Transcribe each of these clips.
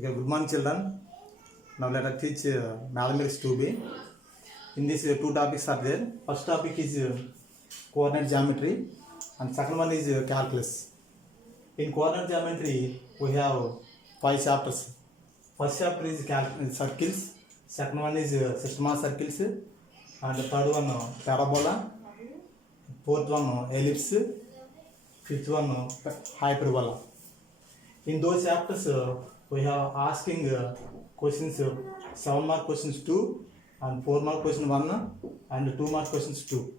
Okay, good morning, children. Now let us teach mathematics 2B. In this, two topics are there. First topic is coordinate geometry, and second one is calculus. In coordinate geometry, we have 5 chapters. First chapter is circles. Second one is system of circles, and the third one parabola. Fourth one ellipse. Fifth one hyperbola. In those chapters, we have asking questions, 7 mark questions 2, and 4 mark question 1, and 2 mark questions 2.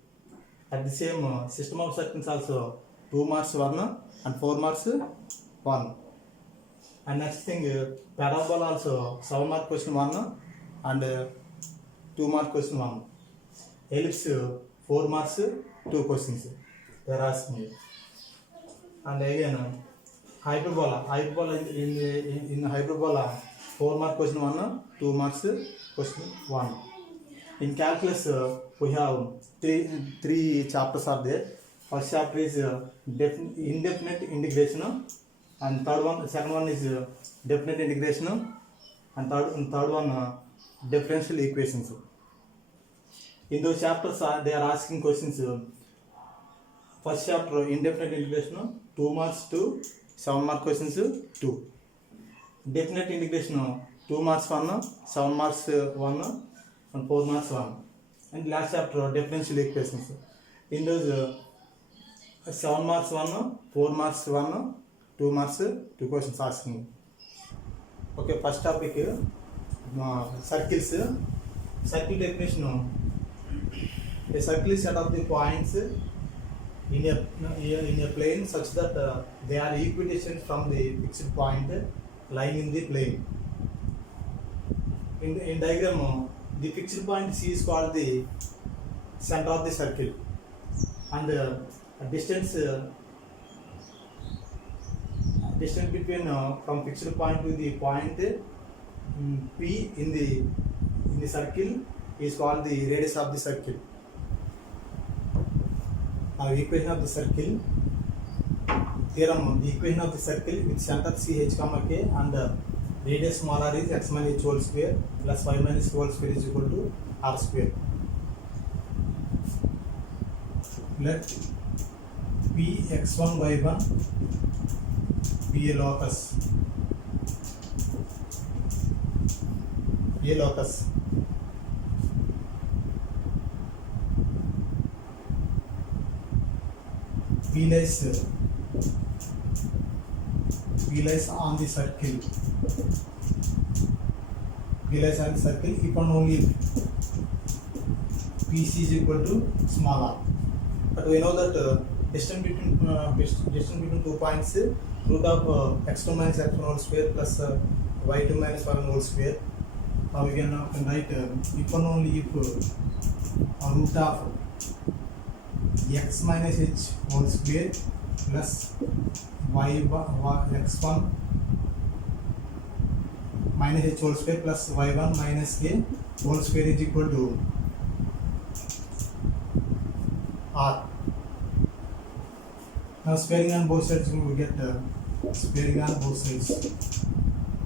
At the same system of circles also 2 marks 1 and 4 marks 1. And next thing, parabola also 7 mark question 1 and 2 mark question 1. Ellipse 4 marks 2 questions they are asking. And again hyperbola in hyperbola 4 mark question 1, 2 marks question 1. In calculus we have three chapters are there. First chapter is indefinite integration, and second one is definite integration, and third one differential equations. In those chapters they are asking questions. First chapter indefinite integration 2 marks to 7 mark questions 2. Definite integration 2 marks 1, 7 marks 1, and 4 marks 1. And last chapter differential equations. In those 7 marks 1, 4 marks 1, 2 marks 2 questions asking. Okay, first topic circles. Circle definition: a circle is set of the points in a plane such that they are equidistant from the fixed point lying in the plane. In diagram, the fixed point C is called the center of the circle, and the distance between from fixed point to the point P in the circle is called the radius of the circle. Equation of the circle theorem: the equation of the circle with center CH, K, and radius small r is x minus h whole square plus y minus h whole square is equal to r square. Let P x1 y1 be a locus. P lies on the circle. If and only if PC is equal to small r. But we know that distance between 2 points root of x2 minus x1 whole square plus y2 minus y1 whole square. Now we can write if and only if root of x minus h whole square plus x1 minus h whole square plus y1 minus k whole square is equal to r. Now squaring on both sides, we get squaring on both sides.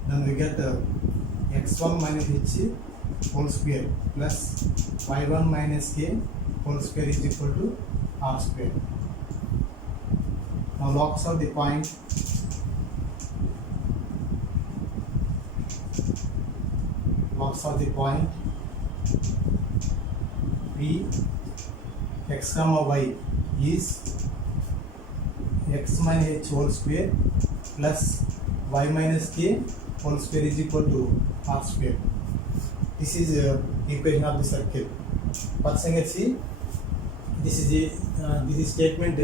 Then we get x1 minus h whole square plus y1 minus k whole square is equal to r square. Now locus of the point P x comma y is x minus h whole square plus y minus k whole square is equal to r square. This is equation of the circle. First thing, let's see. This is statement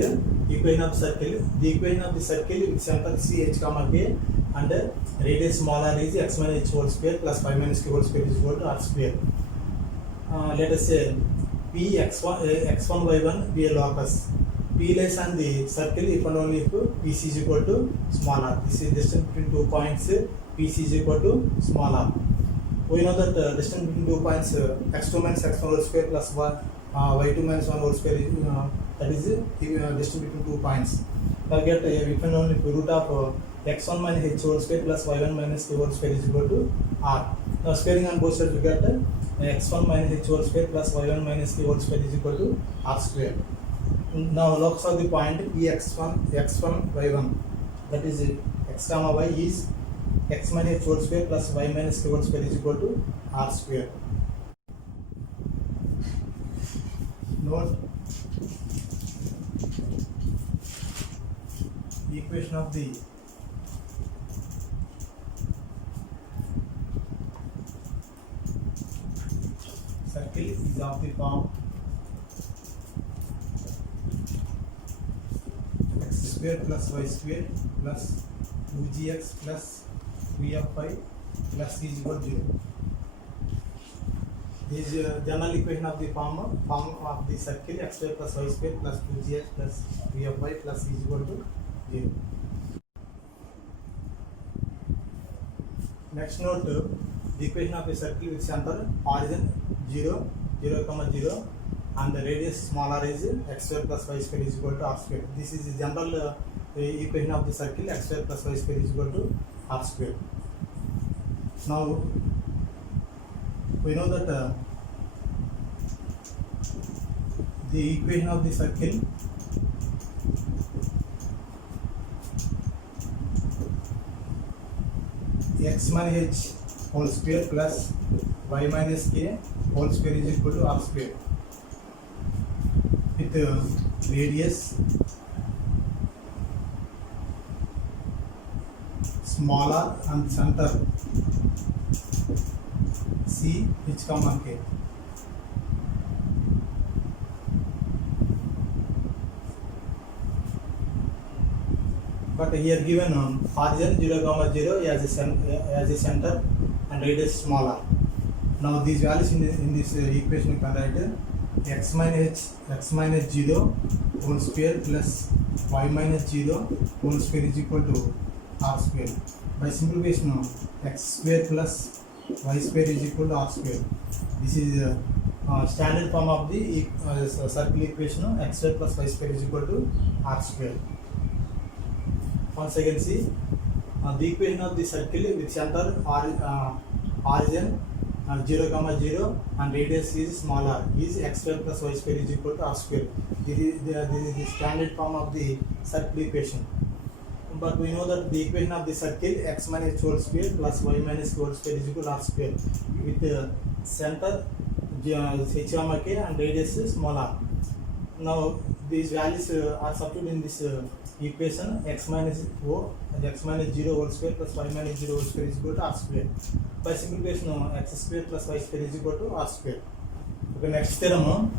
equation of circle. The equation of the circle with center C h comma k and radius small r is x minus h whole square plus y minus k whole square is equal to r square. Let us say P x1 y1 be a locus. P lies on the circle if and only if PC is equal to small r. This is distance between 2 points. PC is equal to small r. We know that distance between 2 points x2 minus x1 whole square plus y2 minus 1 whole square that is distance between 2 points. Now get if and only root of x1 minus h whole square plus y1 minus k whole square is equal to r. Now squaring on both sides we get x1 minus h whole square plus y1 minus k whole square is equal to r square. Now locus of the point x1 y1, that is x comma y is x minus h whole square plus y minus k whole square is equal to r square. Note equation of the circle is of the form x square plus y square plus 2gx plus 3fy plus c is equal to 0. This is general equation of the form of the circle x square plus y square plus 2gx plus 3fy plus c is equal to 0. Next note, the equation of a circle with center origin 0, 0, 0 and the radius small r is x square plus y square is equal to r square. This is the general equation of the circle x square plus y square is equal to r square. Now we know that the equation of the circle x minus h whole square plus y minus k whole square is equal to r square with radius smaller and center c h comma k. But here given origin 0, 0 as a center and radius smaller. Now these values in this equation you can write x minus 0 whole square plus y minus 0 whole square is equal to r square. By simplification x square plus y square is equal to r square. This is standard form of the circle equation x square plus y square is equal to r square. Once again see the equation of the circle with center origin 0, 0 and radius is smaller is x square plus y square is equal to r square. This is the standard form of the circle equation. But we know that the equation of the circle x minus h whole square plus y minus k whole square is equal to r square with center h comma k and radius is smaller. Now these values are substituted in this equation x minus o and x minus 0 whole square plus y minus 0 whole square is equal to r square. By simplification x square plus y square is equal to r square. Okay, next theorem,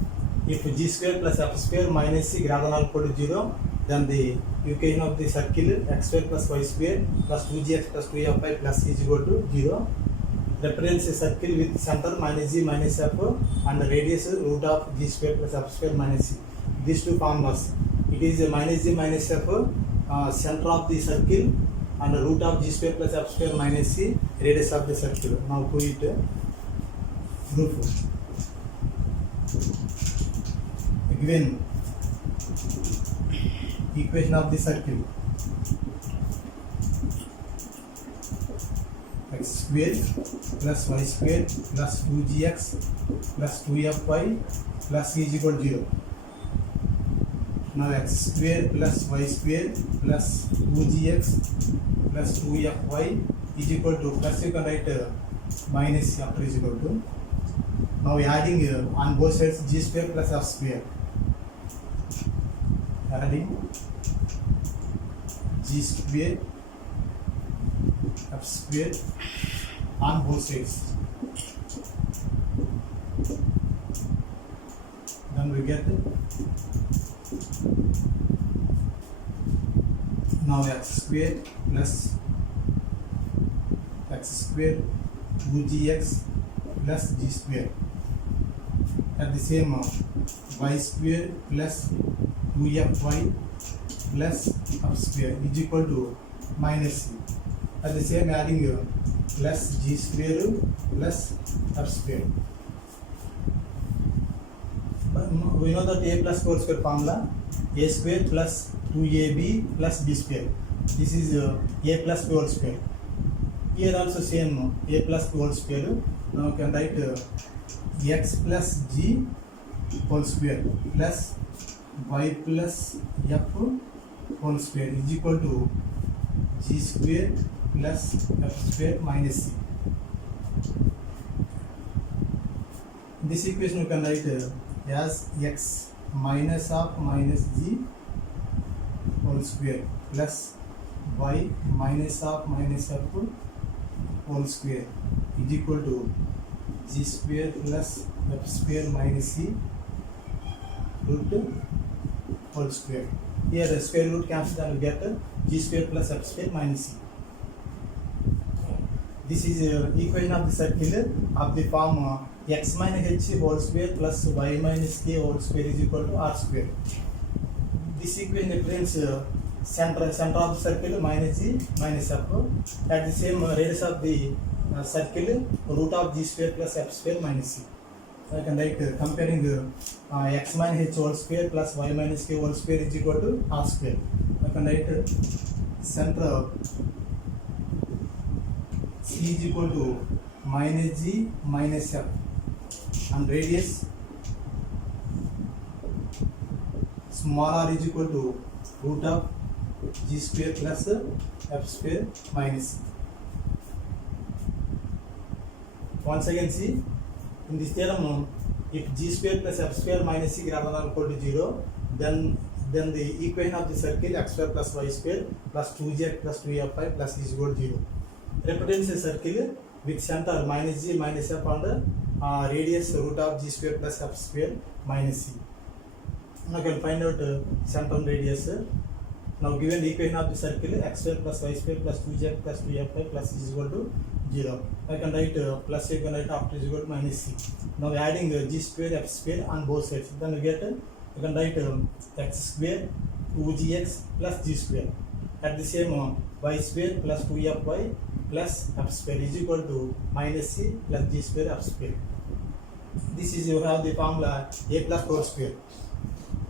if g square plus f square minus c greater than or equal to 0, then the equation of the circle x square plus y square plus 2gx plus 2fy plus c is equal to 0 represents a circle with center minus g minus f and the radius root of g square plus f square minus c. These two formulas, it is a minus g minus f center of the circle and the root of g square plus f square minus c radius of the circle. Now to it proof. Given equation of the circle x square plus y square plus 2gx plus 2fy plus c is equal to 0. Now x square plus y square plus 2gx plus 2fy is equal to, plus you can write minus after is equal to. Now adding on both sides g square plus f square. Adding g square f square on both sides. Then we get now x square plus x square 2gx plus g square. At the same y square plus 2fy plus f square is equal to minus c. At the same adding plus g square plus f square. But we know that a plus whole square formula, a square plus 2ab plus b square. This is a plus b whole square. Here also same a plus b whole square. Now we can write x plus g whole square plus y plus f whole square is equal to g square plus f square minus c. This equation you can write as x minus of minus g whole square plus y minus of minus f whole square is equal to g square plus f square minus c root whole square. Here the square root cancels and we get g square plus f square minus c. This is equation of the circle of the form x minus h whole square plus y minus k whole square is equal to r square. This equation represents center of the circle minus g minus f. At the same radius of the circle root of g square plus f square minus c. I can write comparing x minus h whole square plus y minus k whole square is equal to r square. I can write center c is equal to minus g minus f and radius small r is equal to root of g square plus f square minus c. Once again see, in this theorem if g square plus f square minus c greater than or equal to 0, then the equation of the circle x square plus y square plus 2z plus 2fy plus is equal to 0 represents a circle with center minus g minus f and radius root of g square plus f square minus c. Now you can find out center and radius. Now given the equation of the circle x square plus y square plus 2z plus 2fy plus is equal to 0. I can write plus, you can write after is equal to minus c. Now adding g square f square on both sides, then you get you can write x square 2gx plus g square. At the same y square plus 2fy plus f square is equal to minus c plus g square f square. This is, you have the formula a plus whole square.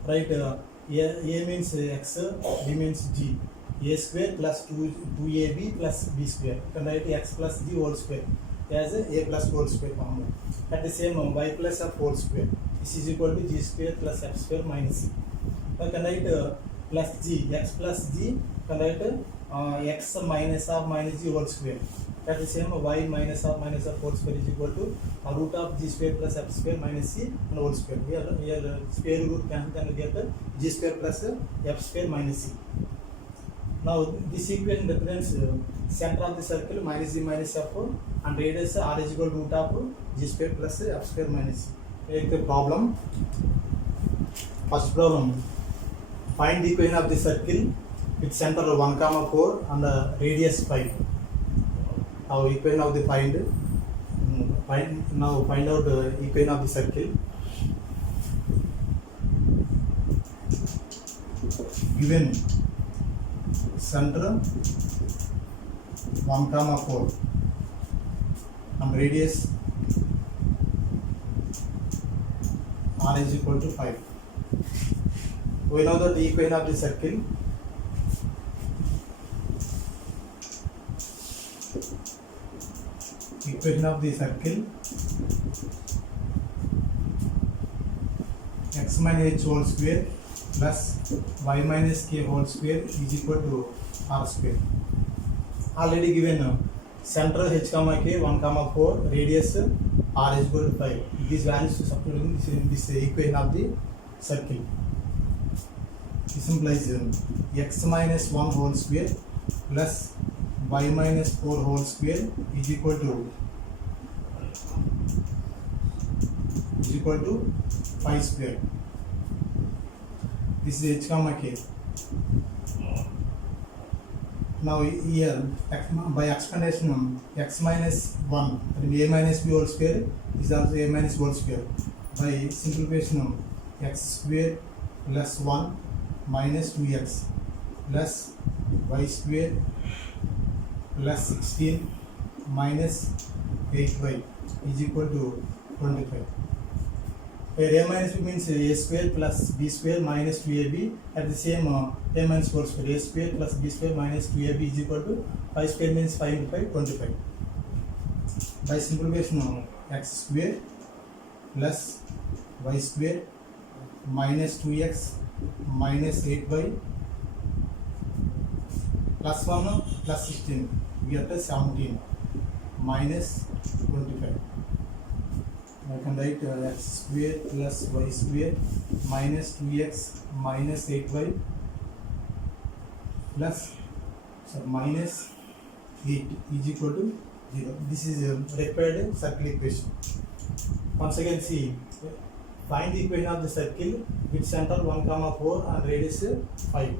Right, a means x, b means g. A square plus 2ab plus b square. You can write x plus g whole square as a plus whole square formula. At the same y plus f whole square. This is equal to g square plus f square minus c. You can write plus g, x plus g. You can write x minus of minus g whole square. At the same y minus of minus f whole square is equal to root of g square plus f square minus c and whole square. Here square root cancel and get g square plus f square minus c. Now this equation represents center of the circle minus g minus f and radius r is equal to root of g square plus f square minus c. Take the problem. First problem, find the equation of the circle with center 1, 4 and radius 5. Now equation of the find out the equation of the circle. Given center 1, 4 and radius r is equal to 5. We know that the equation of the circle x minus h whole square plus y minus k whole square is equal to r square. Already given center h comma k 1, 4, radius r is equal to 5. These values to substitute in this equation of the circle. This implies x minus 1 whole square plus y minus 4 whole square is equal to 5 square. This is h comma k. Now here by explanation x minus 1 and a minus b whole square is also a minus whole square. By simplification x square plus 1 minus 2x plus y square plus 16 minus 8y is equal to 25. where a minus b means a square plus b square minus 2ab at the same a minus whole square, a square plus b square minus 2ab is equal to 5 square means 5 into 5 25. By simplification x square plus y square minus 2x minus 8y plus 1 plus 16 we get 17 minus 25. I can write x square plus y square minus 2x minus 8y plus minus 8 is equal to 0. This is a required circle equation. Once again see, find the equation of the circle with center 1, 4 and radius 5.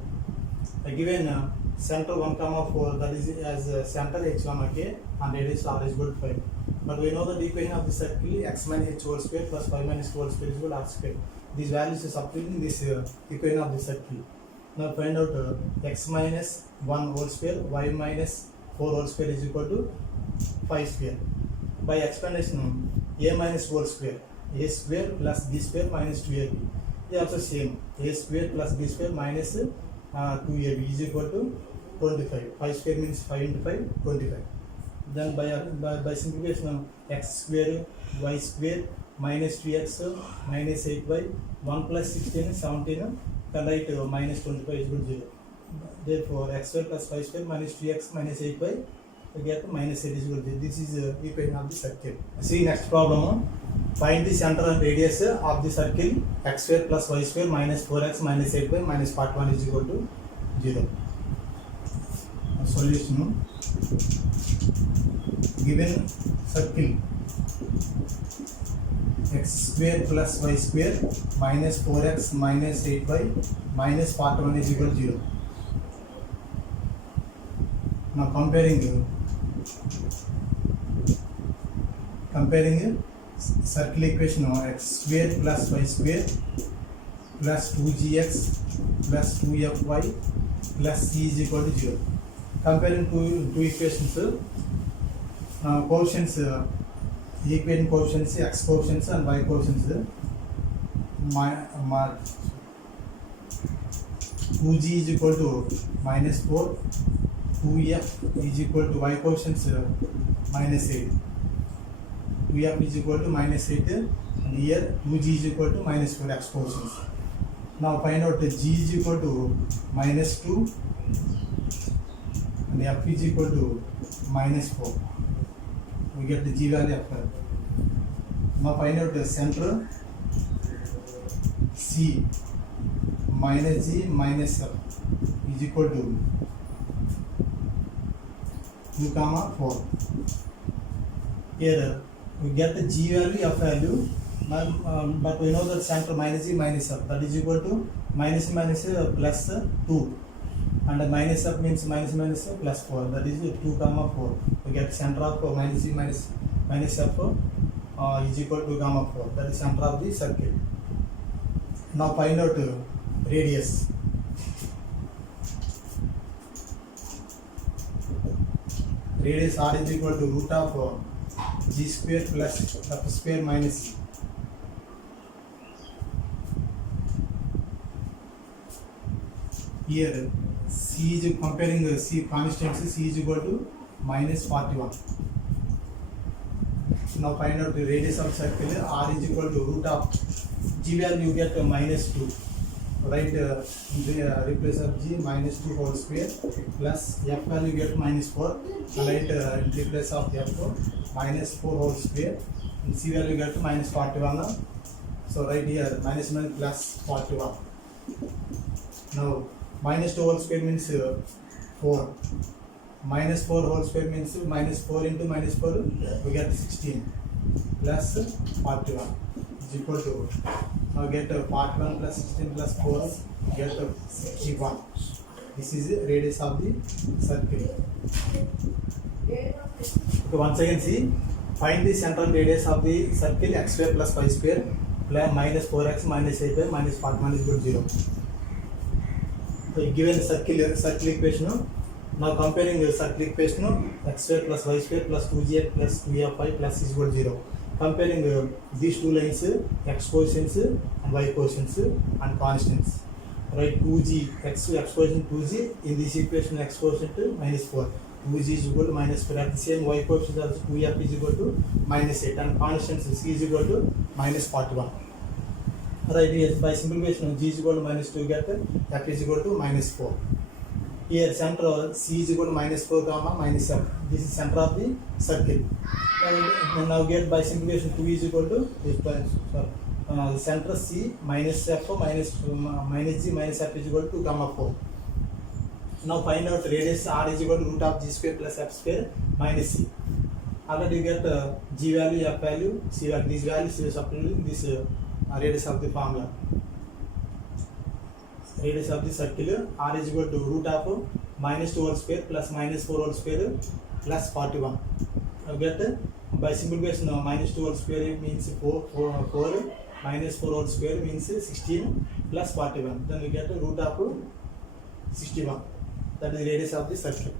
Given center 1, 4 that is as center h1 okay and radius r is equal to 5. But we know that the equation of the circle x minus h whole square plus 5 minus 2 whole square is equal to r square. These values are substituted in this equation of the circle. Now find out x minus 1 whole square, y minus 4 whole square is equal to 5 square. By explanation, a minus whole square, a square plus b square minus 2ab. They also same, a square plus b square minus 2ab is equal to 25. 5 square means 5 into 5, 25. Then by simplification, x square, y square minus 3x minus 8y, 1 plus 16 is 17, can write minus 25 is equal to 0. Therefore, x square plus 5 square minus 3x minus 8y, we get minus 8 is equal to 0. This is equation of the circle. See next problem. Find the center and radius of the circle x square plus y square minus 4x minus 8y minus part 1 is equal to 0. Solution. Given circle x square plus y square minus 4x minus 8y minus part 1 is equal to 0. Now comparing circle equation of x square plus y square plus 2gx plus 2fy plus c is equal to 0. Comparing two equations, coefficients, equation coefficients, x coefficients and y coefficients. 2g is equal to minus 4, 2f is equal to y coefficients minus 8. 2f is equal to minus 8 and here 2g is equal to minus 4 x coefficients. Now find out g is equal to minus 2 and f is equal to minus 4. We get the g value after. Now find out the center c minus g minus f is equal to 2, 4. Here we get the g value, f value, but we know that center minus g minus f, that is equal to minus plus 2, and minus f means minus plus 4, that is 2, 4. We get center of minus g minus f is equal to 4, that is center of the circle. Now find out radius. Radius r is equal to root of g square plus f square minus c. Here c is comparing c constants, c is equal to minus 41. Now find out the radius of circle. R is equal to root of g value, you get minus 2. Write replace of g minus 2 whole square plus f value you get minus 4. Write replace of f minus 4 whole square and c value you get minus 41. So write here minus plus 41. Now minus 2 whole square means 4. Minus 4 whole square means minus 4 into minus 4 we get 16 plus 41 is equal to, now get part 1 plus 16 plus 4 get 61. This is the radius of the circle. So once again see, find the central radius of the circle x square plus y square plus minus 4x minus 8y minus part 1 is equal to 0. So given circle equation, now comparing the circle equation x square plus y square plus 2gx plus 2fy plus is equal to 0. comparing these two lines, x coefficients and y coefficients and constants. Write 2g, x coefficient 2g, in this equation x coefficient minus 4. 2g is equal to minus 4. At the same y coefficient also 2f is equal to minus 8 and constants c is equal to minus 41. Right here by simplification of g is equal to minus 2, get f is equal to minus 4. Here center c is equal to minus 4 comma minus f. This is center of the circle. And now get by simplification 2 is equal to this center c minus f minus g minus f is equal to 2 comma 4. Now find out radius r is equal to root of g square plus f square minus c. Already you get g value, f value, c value. These values is substituting this radius of the formula. Radius of the circle r is equal to root of minus 2 whole square plus minus 4 whole square plus 41. Now get by simplification minus 2 whole square means 4 minus 4 whole square means 16 plus 41. Then we get root of 61. That is the radius of the circle.